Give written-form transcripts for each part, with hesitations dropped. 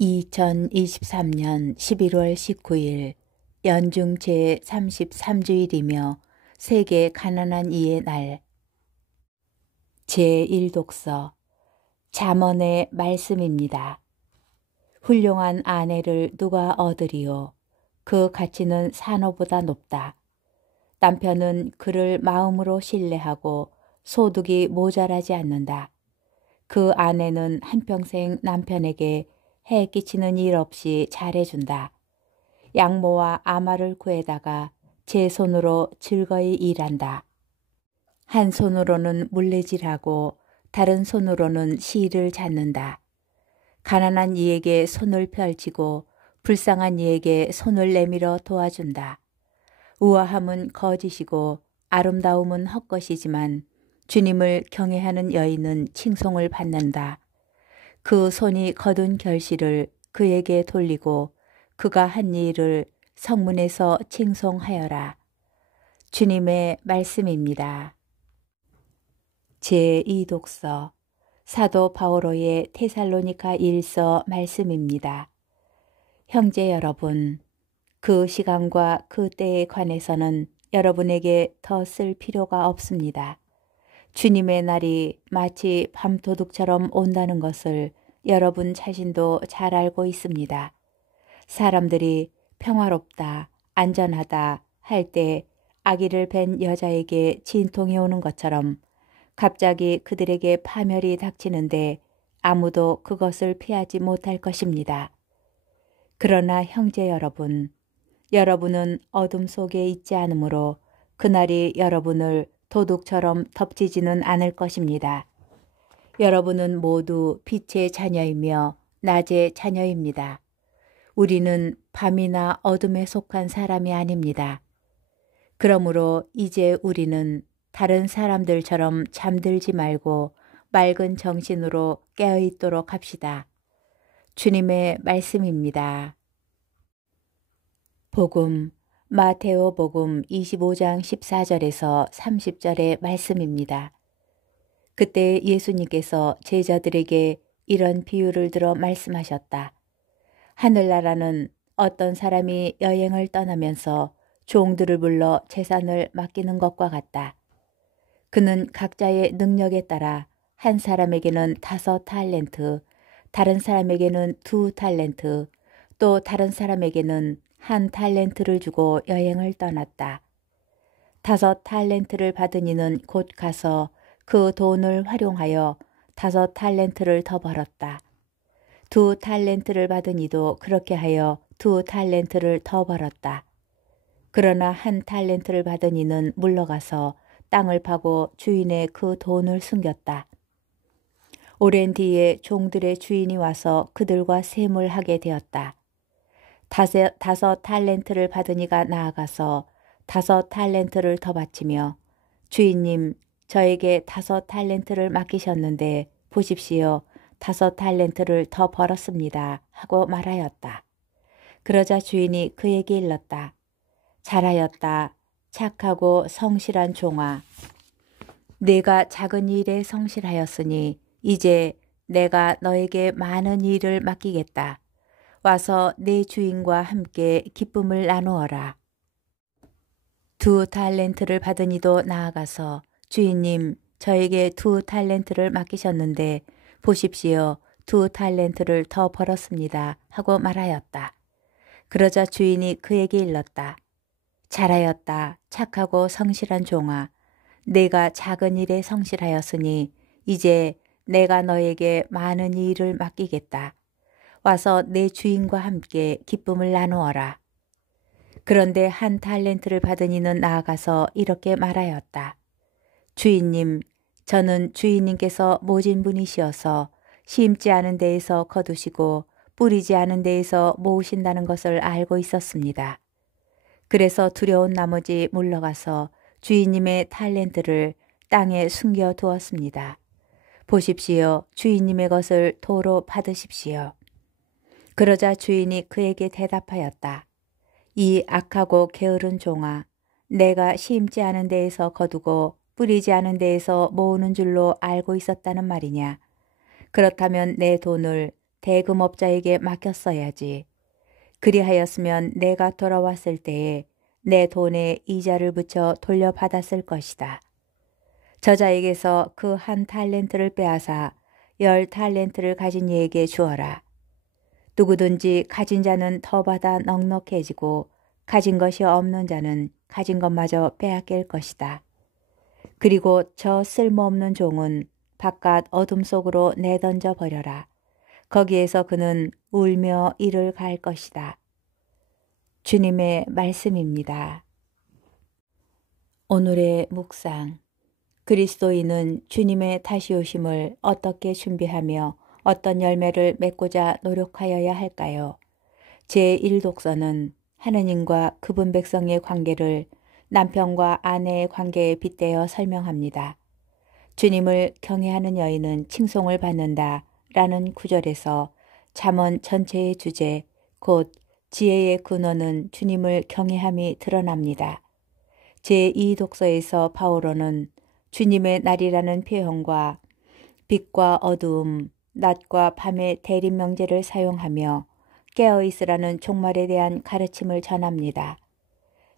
2023년 11월 19일 연중 제33주일이며 세계 가난한 이의 날. 제1독서 잠언의 말씀입니다. 훌륭한 아내를 누가 얻으리요? 그 가치는 산호보다 높다. 남편은 그를 마음으로 신뢰하고 소득이 모자라지 않는다. 그 아내는 한평생 남편에게 해 끼치는 일 없이 잘해준다. 양모와 아마를 구해다가 제 손으로 즐거이 일한다. 한 손으로는 물레질하고 다른 손으로는 실을 잡는다. 가난한 이에게 손을 펼치고 불쌍한 이에게 손을 내밀어 도와준다. 우아함은 거짓이고 아름다움은 헛것이지만 주님을 경외하는 여인은 칭송을 받는다. 그 손이 거둔 결실을 그에게 돌리고 그가 한 일을 성문에서 칭송하여라. 주님의 말씀입니다. 제2독서 사도 바오로의 테살로니가 일서 말씀입니다. 형제 여러분, 그 시간과 그 때에 관해서는 여러분에게 더 쓸 필요가 없습니다. 주님의 날이 마치 밤도둑처럼 온다는 것을 여러분 자신도 잘 알고 있습니다. 사람들이 평화롭다, 안전하다 할 때 아기를 뵌 여자에게 진통이 오는 것처럼 갑자기 그들에게 파멸이 닥치는데 아무도 그것을 피하지 못할 것입니다. 그러나 형제 여러분, 여러분은 어둠 속에 있지 않으므로 그날이 여러분을 도둑처럼 덮치지는 않을 것입니다. 여러분은 모두 빛의 자녀이며 낮의 자녀입니다. 우리는 밤이나 어둠에 속한 사람이 아닙니다. 그러므로 이제 우리는 다른 사람들처럼 잠들지 말고 맑은 정신으로 깨어있도록 합시다. 주님의 말씀입니다. 복음 마테오 복음 25장 14절에서 30절의 말씀입니다. 그때 예수님께서 제자들에게 이런 비유를 들어 말씀하셨다. 하늘나라는 어떤 사람이 여행을 떠나면서 종들을 불러 재산을 맡기는 것과 같다. 그는 각자의 능력에 따라 한 사람에게는 5 달란트, 다른 사람에게는 2 달란트, 또 다른 사람에게는 1 달란트를 주고 여행을 떠났다. 5 달란트를 받은 이는 곧 가서 그 돈을 활용하여 5 달란트를 더 벌었다. 2 달란트를 받은 이도 그렇게 하여 2 달란트를 더 벌었다. 그러나 1 달란트를 받은 이는 물러가서 땅을 파고 주인의 그 돈을 숨겼다. 오랜 뒤에 종들의 주인이 와서 그들과 세물하게 되었다. 5 달란트를 받은 이가 나아가서 5 달란트를 더 바치며 주인님, 저에게 5 달란트를 맡기셨는데 보십시오. 5 달란트를 더 벌었습니다. 하고 말하였다. 그러자 주인이 그에게 일렀다. 잘하였다. 착하고 성실한 종아. 네가 작은 일에 성실하였으니 이제 내가 너에게 많은 일을 맡기겠다. 와서 내 주인과 함께 기쁨을 나누어라. 2 달란트를 받은 이도 나아가서 주인님, 저에게 2 달란트를 맡기셨는데 보십시오. 2 달란트를 더 벌었습니다. 하고 말하였다. 그러자 주인이 그에게 일렀다. 잘하였다. 착하고 성실한 종아. 내가 작은 일에 성실하였으니 이제 내가 너에게 많은 일을 맡기겠다. 와서 내 주인과 함께 기쁨을 나누어라. 그런데 1 달란트를 받은 이는 나아가서 이렇게 말하였다. 주인님, 저는 주인님께서 모진 분이시어서 심지 않은 데에서 거두시고 뿌리지 않은 데에서 모으신다는 것을 알고 있었습니다. 그래서 두려운 나머지 물러가서 주인님의 달란트를 땅에 숨겨 두었습니다. 보십시오. 주인님의 것을 도로 받으십시오. 그러자 주인이 그에게 대답하였다. 이 악하고 게으른 종아, 내가 심지 않은 데에서 거두고 뿌리지 않은 데에서 모으는 줄로 알고 있었다는 말이냐. 그렇다면 내 돈을 대금업자에게 맡겼어야지. 그리하였으면 내가 돌아왔을 때에 내 돈에 이자를 붙여 돌려받았을 것이다. 저자에게서 그 한 탈렌트를 빼앗아 10탈렌트를 가진 이에게 주어라. 누구든지 가진 자는 더 받아 넉넉해지고 가진 것이 없는 자는 가진 것마저 빼앗길 것이다. 그리고 저 쓸모없는 종은 바깥 어둠 속으로 내던져 버려라. 거기에서 그는 울며 이를 갈 것이다. 주님의 말씀입니다. 오늘의 묵상. 그리스도인은 주님의 다시 오심을 어떻게 준비하며 어떤 열매를 맺고자 노력하여야 할까요? 제1독서는 하느님과 그분 백성의 관계를 남편과 아내의 관계에 빗대어 설명합니다. 주님을 경외하는 여인은 칭송을 받는다 라는 구절에서 잠언 전체의 주제, 곧 지혜의 근원은 주님을 경외함이 드러납니다. 제2독서에서 바오로는 주님의 날이라는 표현과 빛과 어두움, 낮과 밤의 대립명제를 사용하며 깨어있으라는 종말에 대한 가르침을 전합니다.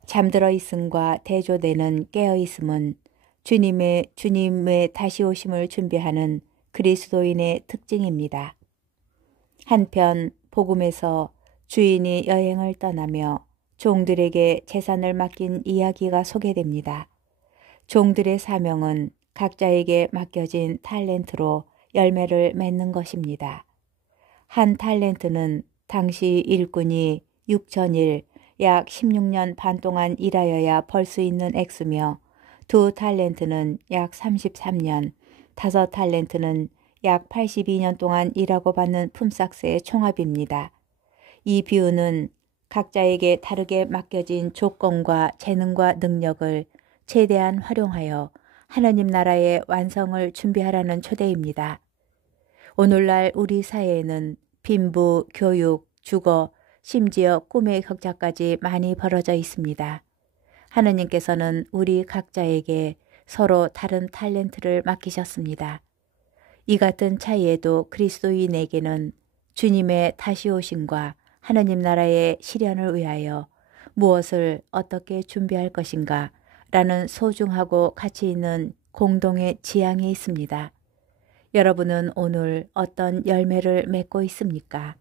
잠들어 있음과 대조되는 깨어있음은 주님의 다시 오심을 준비하는 그리스도인의 특징입니다. 한편 복음에서 주인이 여행을 떠나며 종들에게 재산을 맡긴 이야기가 소개됩니다. 종들의 사명은 각자에게 맡겨진 탈렌트로 열매를 맺는 것입니다. 한 탈렌트는 당시 일꾼이 6천일, 약 16년 반 동안 일하여야 벌 수 있는 액수며 2탈렌트는 약 33년, 5탈렌트는 약 82년 동안 일하고 받는 품삯의 총합입니다. 이 비유는 각자에게 다르게 맡겨진 조건과 재능과 능력을 최대한 활용하여 하느님 나라의 완성을 준비하라는 초대입니다. 오늘날 우리 사회에는 빈부, 교육, 주거, 심지어 꿈의 격차까지 많이 벌어져 있습니다. 하느님께서는 우리 각자에게 서로 다른 탈렌트를 맡기셨습니다. 이 같은 차이에도 그리스도인에게는 주님의 다시 오심과 하느님 나라의 실현을 위하여 무엇을 어떻게 준비할 것인가 라는 소중하고 가치 있는 공동의 지향이 있습니다. 여러분은 오늘 어떤 열매를 맺고 있습니까?